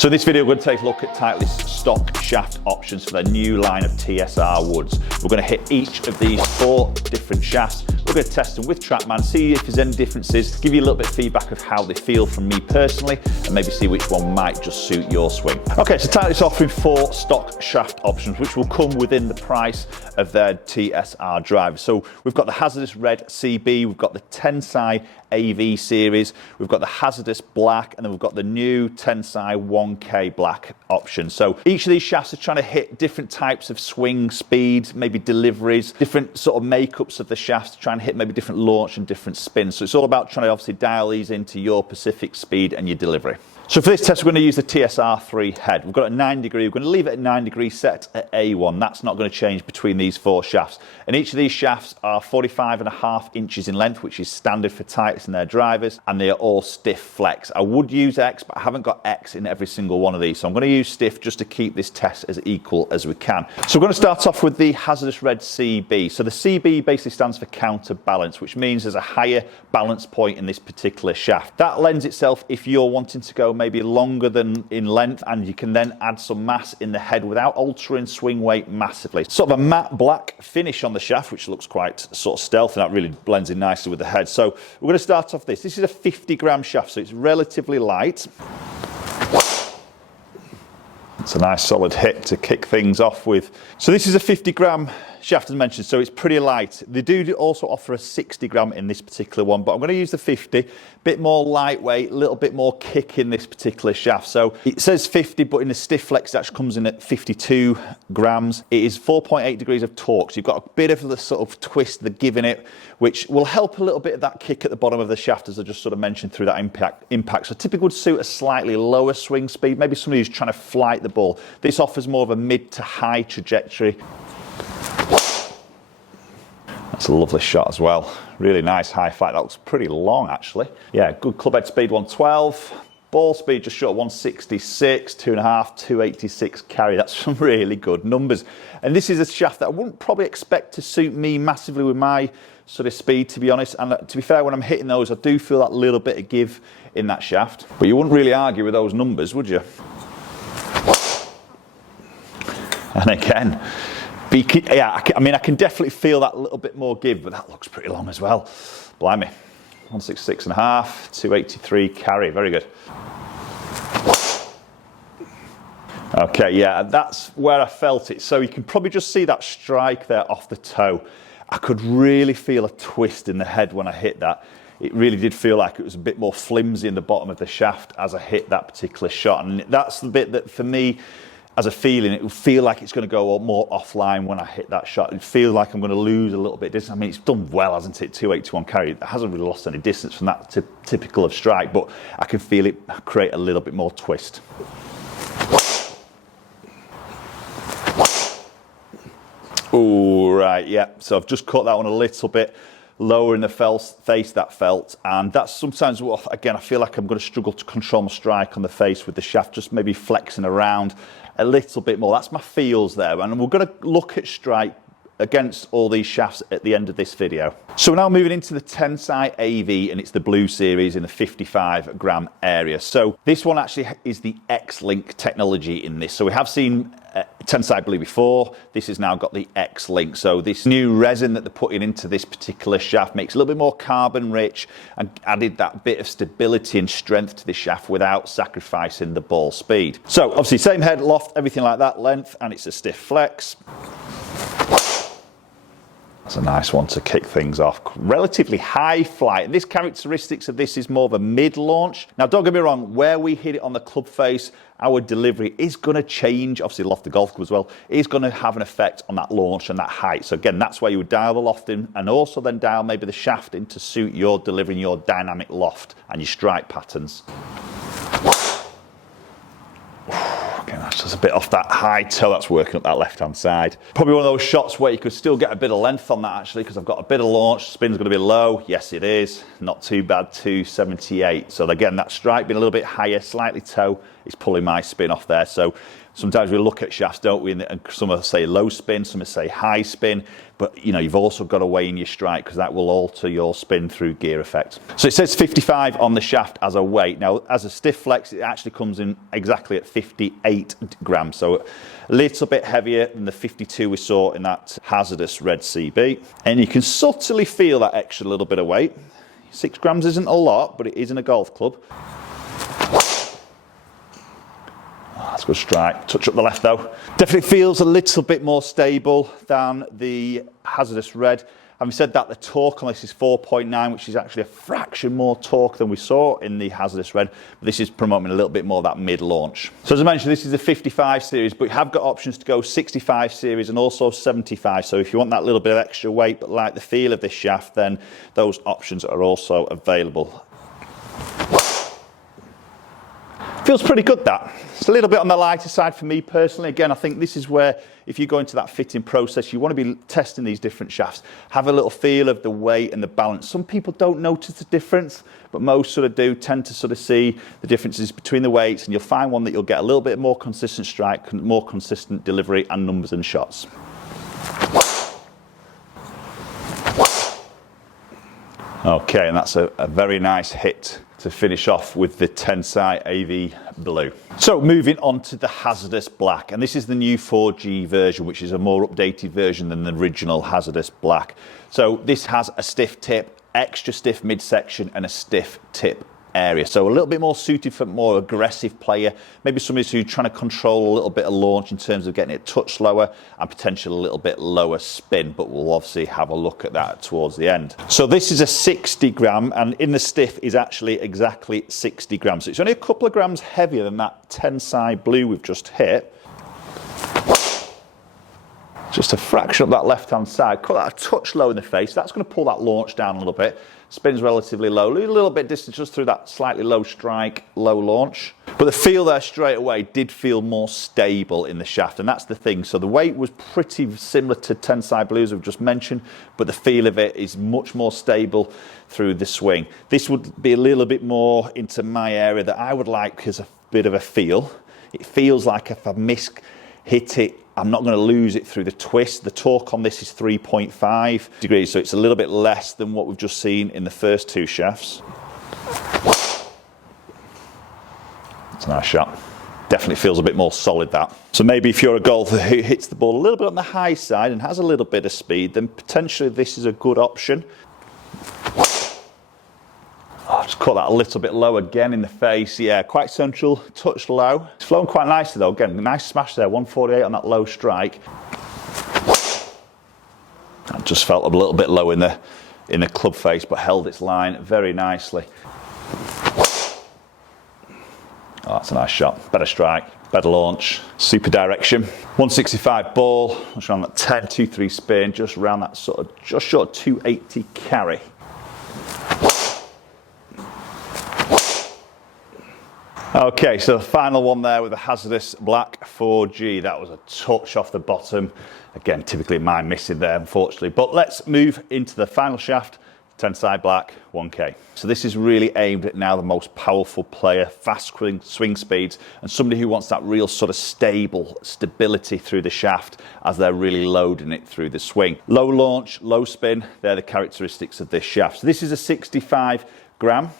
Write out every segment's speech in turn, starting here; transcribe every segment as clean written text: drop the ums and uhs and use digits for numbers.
So in this video, we're going to take a look at Titleist stock shaft options for their new line of TSR woods. We're going to hit each of these 4 different shafts. We're going to test them with TrackMan, see if there's any differences, give you a little bit of feedback of how they feel from me personally, and maybe see which one might just suit your swing. Okay, so Titleist offering 4 stock shaft options, which will come within the price of their TSR Driver. So we've got the Hazardous Red CB, we've got the Tensei AV series, we've got the Hazardous Black, and then we've got the new Tensei 1K Black option. So each of these shafts are trying to hit different types of swing speed, maybe deliveries, different sort of makeups of the shafts, trying to hit maybe different launch and different spins. So it's all about trying to obviously dial these into your specific speed and your delivery. So for this test, we're going to use the TSR3 head. We've got a 9 degree, we're going to leave it at 9 degree set at A1. That's not going to change between these 4 shafts. And each of these shafts are 45.5 inches in length, which is standard for Titleist and their drivers, and they are all stiff flex. I would use X, but I haven't got X in every single one of these. So I'm going to use stiff just to keep this test as equal as we can. So we're going to start off with the Hazardous Red CB. So the CB basically stands for counterbalance, which means there's a higher balance point in this particular shaft. That lends itself if you're wanting to go maybe longer than in length, and you can then add some mass in the head without altering swing weight massively. Sort of a matte black finish on the shaft, which looks quite sort of stealthy, and that really blends in nicely with the head. So we're going to start off this. This is a 50-gram shaft, so it's relatively light. It's a nice solid hit to kick things off with. So this is a 50-gram shaft as mentioned, so it's pretty light. They do also offer a 60-gram in this particular one, but I'm going to use the 50. Bit more lightweight, a little bit more kick in this particular shaft. So it says 50, but in the stiff flex it actually comes in at 52 grams. It is 4.8 degrees of torque, so you've got a bit of the sort of twist, the give in it, which will help a little bit of that kick at the bottom of the shaft, as I just sort of mentioned, through that impact. So typically would suit a slightly lower swing speed, maybe somebody who's trying to flight the ball. This offers more of a mid to high trajectory. That's a lovely shot as well. Really nice high flight. That looks pretty long actually. Yeah, good club head speed 112. Ball speed just short of 166, 2.5, 286 carry. That's some really good numbers. And this is a shaft that I wouldn't probably expect to suit me massively with my sort of speed, to be honest. And to be fair, when I'm hitting those, I do feel that little bit of give in that shaft. But you wouldn't really argue with those numbers, would you? And again, yeah, I mean, I can definitely feel that little bit more give, but that looks pretty long as well. Blimey. 166.5, 283 carry. Very good. Okay, yeah, that's where I felt it. So you can probably just see that strike there off the toe. I could really feel a twist in the head when I hit that. It really did feel like it was a bit more flimsy in the bottom of the shaft as I hit that particular shot. And that's the bit that, for me, as a feeling, it will feel like it's going to go more offline when I hit that shot. It feels like I'm going to lose a little bit of distance. I mean, it's done well, hasn't it? 281 carry. It hasn't really lost any distance from that typical of strike, but I can feel it create a little bit more twist. Oh, right, yeah. So I've just cut that one a little bit lower in the face that felt, and that's sometimes what, again, I feel like I'm going to struggle to control my strike on the face with the shaft, just maybe flexing around a little bit more. That's my feels there, and we're going to look at strike against all these shafts at the end of this video. So we're now moving into the Tensei AV, and it's the blue series in the 55-gram area. So this one actually is the X-Link technology in this. So we have seen Tensei Blue before. This has now got the X-Link. So this new resin that they're putting into this particular shaft makes it a little bit more carbon rich and added that bit of stability and strength to the shaft without sacrificing the ball speed. So obviously same head, loft, everything like that, length, and it's a stiff flex. That's a nice one to kick things off. Relatively high flight. This characteristics of this is more of a mid-launch. Now, don't get me wrong, where we hit it on the club face, our delivery is going to change. Obviously, loft the golf club as well is going to have an effect on that launch and that height. So again, that's where you would dial the loft in, and also then dial maybe the shaft in to suit your delivery, your dynamic loft and your strike patterns. That's just a bit off that high toe. That's working up that left-hand side. Probably one of those shots where you could still get a bit of length on that, actually, because I've got a bit of launch. Spin's going to be low. Yes, it is. Not too bad, 278. So again, that strike being a little bit higher, slightly toe, is pulling my spin off there. So Sometimes we look at shafts, don't we, and some will say low spin, some will say high spin, but you know, you've also got to weigh in your strike because that will alter your spin through gear effect. So it says 55 on the shaft as a weight. Now, as a stiff flex, it actually comes in exactly at 58 grams, so a little bit heavier than the 52 we saw in that Hazardous Red CB. And you can subtly feel that extra little bit of weight. 6 grams isn't a lot, but it is in a golf club. That's a good strike. Touch up the left though. Definitely feels a little bit more stable than the Hazardous Red. Having said that, the torque on this is 4.9, which is actually a fraction more torque than we saw in the Hazardous Red. But this is promoting a little bit more of that mid-launch. So as I mentioned, this is a 55 series, but you have got options to go 65 series and also 75. So if you want that little bit of extra weight, but like the feel of this shaft, then those options are also available. Feels pretty good, that. It's a little bit on the lighter side for me personally. Again, I think this is where, if you go into that fitting process, you want to be testing these different shafts. Have a little feel of the weight and the balance. Some people don't notice the difference, but most sort of do tend to sort of see the differences between the weights, and you'll find one that you'll get a little bit more consistent strike, more consistent delivery and numbers and shots. Okay, and that's a very nice hit to finish off with the Tensei AV Blue. So moving on to the Hazardous Black, and this is the new 4G version, which is a more updated version than the original Hazardous Black. So this has a stiff tip, extra stiff midsection, and a stiff tip area. So a little bit more suited for more aggressive player, maybe somebody who's trying to control a little bit of launch in terms of getting it a touch slower and potentially a little bit lower spin, but we'll obviously have a look at that towards the end. So this is a 60 gram, and in the stiff is actually exactly 60 grams. So it's only a couple of grams heavier than that Tensei Blue we've just hit. Just a fraction up that left-hand side, cut that a touch low in the face. That's going to pull that launch down a little bit. Spins relatively low, a little bit distant just through that slightly low strike, low launch. But the feel there straight away did feel more stable in the shaft, and that's the thing. So the weight was pretty similar to Tensei Blues I've just mentioned, but the feel of it is much more stable through the swing. This would be a little bit more into my area that I would like as a bit of a feel. It feels like if I hit it, I'm not going to lose it through the twist. The torque on this is 3.5 degrees, so it's a little bit less than what we've just seen in the first two shafts. It's a nice shot. Definitely feels a bit more solid, that. So maybe if you're a golfer who hits the ball a little bit on the high side and has a little bit of speed, then potentially this is a good option. Just cut that a little bit low again in the face. Yeah, quite central, touch low. It's flown quite nicely though. Again, a nice smash there, 148 on that low strike. That just felt a little bit low in the club face, but held its line very nicely. Oh, that's a nice shot. Better strike, better launch, super direction. 165 ball, just around that 10, 2-3 spin, just around that sort of, just short of 280 carry. Okay, so the final one there with the Hazardous Black 4G. That was a touch off the bottom. Again, typically mine missing there, unfortunately. But let's move into the final shaft, Tensei Black 1K. So this is really aimed at now the most powerful player, fast swing speeds, and somebody who wants that real sort of stability through the shaft as they're really loading it through the swing. Low launch, low spin, they're the characteristics of this shaft. So this is a 65 gram.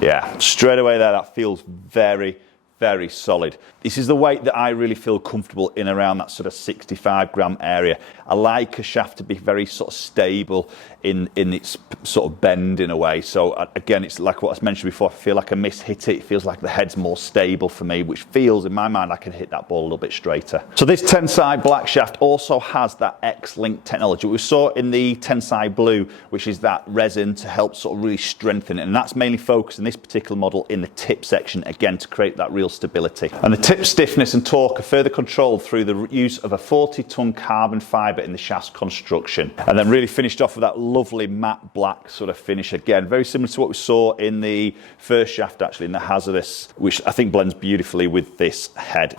Yeah, straight away there, that feels very, very solid. This is the weight that I really feel comfortable in, around that sort of 65 gram area. I like a shaft to be very sort of stable in its sort of bend in a way. So again, it's like what I mentioned before, I feel like I hit it. It feels like the head's more stable for me, which feels, in my mind, I can hit that ball a little bit straighter. So this Tensei Black shaft also has that X-Link technology we saw in the Tensei Blue, which is that resin to help sort of really strengthen it. And that's mainly focused in this particular model in the tip section, again, to create that real stability. And the tip stiffness and torque are further controlled through the use of a 40-ton carbon fibre in the shaft's construction. And then really finished off with that lovely matte black sort of finish again, very similar to what we saw in the first shaft, actually, in the Hazardous, which I think blends beautifully with this head.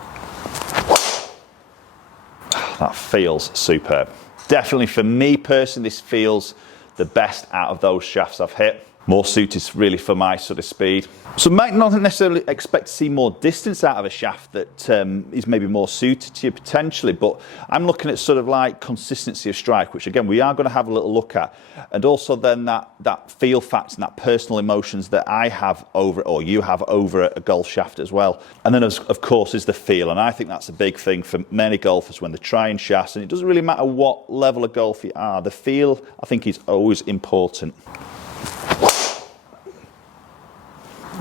That feels superb. Definitely for me personally, this feels the best out of those shafts I've hit. More suited really for my sort of speed. So might not necessarily expect to see more distance out of a shaft that is maybe more suited to you potentially, but I'm looking at sort of like consistency of strike, which again we are going to have a little look at, and also then that feel factor and that personal emotions that I have over it, or you have over a golf shaft as well. And then of course is the feel, and I think that's a big thing for many golfers when they're trying shafts, and it doesn't really matter what level of golf you are, the feel I think is always important.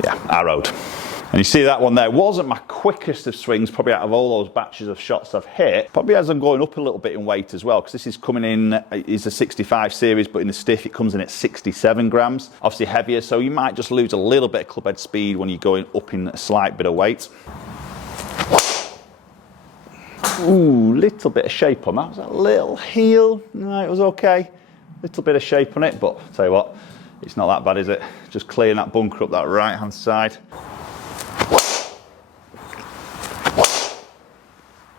Yeah, arrowed. And you see that one there wasn't my quickest of swings, probably out of all those batches of shots I've hit. Probably as I'm going up a little bit in weight as well, because this is coming in, is a 65 series, but in the stiff it comes in at 67 grams. Obviously heavier, so you might just lose a little bit of clubhead speed when you're going up in a slight bit of weight. Ooh, little bit of shape on that. Was that a little heel? No, it was okay. Little bit of shape on it, but I'll tell you what, it's not that bad, is it? Just clearing that bunker up that right hand side.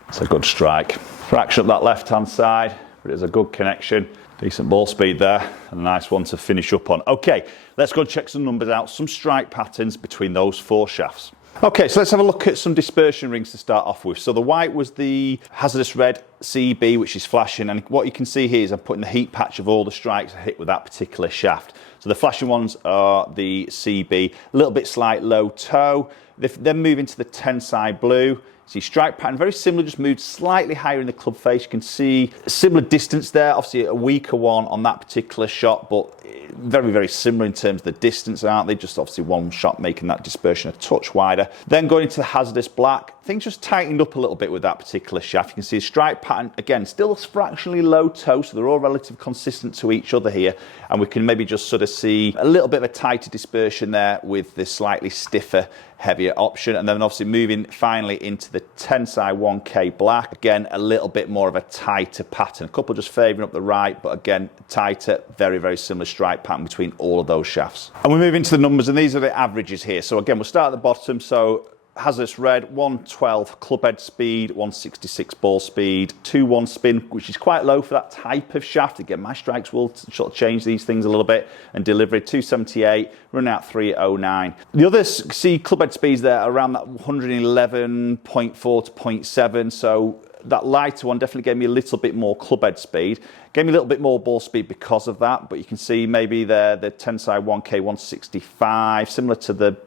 It's a good strike. Fraction up that left hand side, but it's a good connection. Decent ball speed there, and a nice one to finish up on. Okay, let's go and check some numbers out, some strike patterns between those 4 shafts. Okay, so let's have a look at some dispersion rings to start off with. So the white was the Hazardous Red CB, which is flashing, and what you can see here is I'm putting the heat patch of all the strikes I hit with that particular shaft. So the flashing ones are the CB, a little bit slight low toe. Then move into the Tensei blue. See strike pattern, very similar, just moved slightly higher in the club face. You can see a similar distance there, obviously a weaker one on that particular shot, but very, very similar in terms of the distance, aren't they? Just obviously one shot making that dispersion a touch wider. Then going into the Hazardous Black, things just tightened up a little bit with that particular shaft. You can see a strike pattern, again, still fractionally low toe, so they're all relatively consistent to each other here. And we can maybe just sort of see a little bit of a tighter dispersion there with the slightly stiffer, heavier option. And then obviously moving finally into the Tensei 1K Black, again, a little bit more of a tighter pattern. A couple just favouring up the right, but again, tighter, very, very similar strike pattern between all of those shafts. And we move into the numbers, and these are the averages here. So again, we'll start at the bottom. So Hazardous Red, 112 clubhead speed, 166 ball speed, 2-1 spin, which is quite low for that type of shaft. Again, my strikes will sort of change these things a little bit. And delivery, 278, run out 309. The others, see clubhead speeds there around that 111.4 to 0.7. So that lighter one definitely gave me a little bit more clubhead speed. Gave me a little bit more ball speed because of that. But you can see maybe there, the Tensei 1K 165, similar to the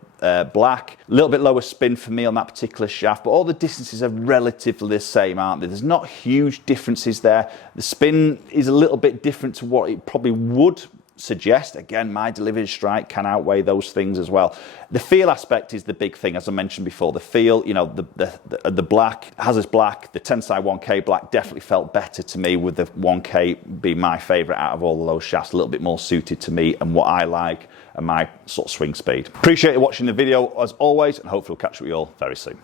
black. A little bit lower spin for me on that particular shaft, but all the distances are relatively the same, aren't they? There's not huge differences there. The spin is a little bit different to what it probably would suggest. Again, my delivered strike can outweigh those things as well. The feel aspect is the big thing, as I mentioned before. The feel, you know, the black, Hazardous Black, the Tensei 1K Black definitely felt better to me, with the 1K being my favourite out of all of those shafts, a little bit more suited to me and what I like and my sort of swing speed. Appreciate you watching the video as always, and hopefully we'll catch up with you all very soon.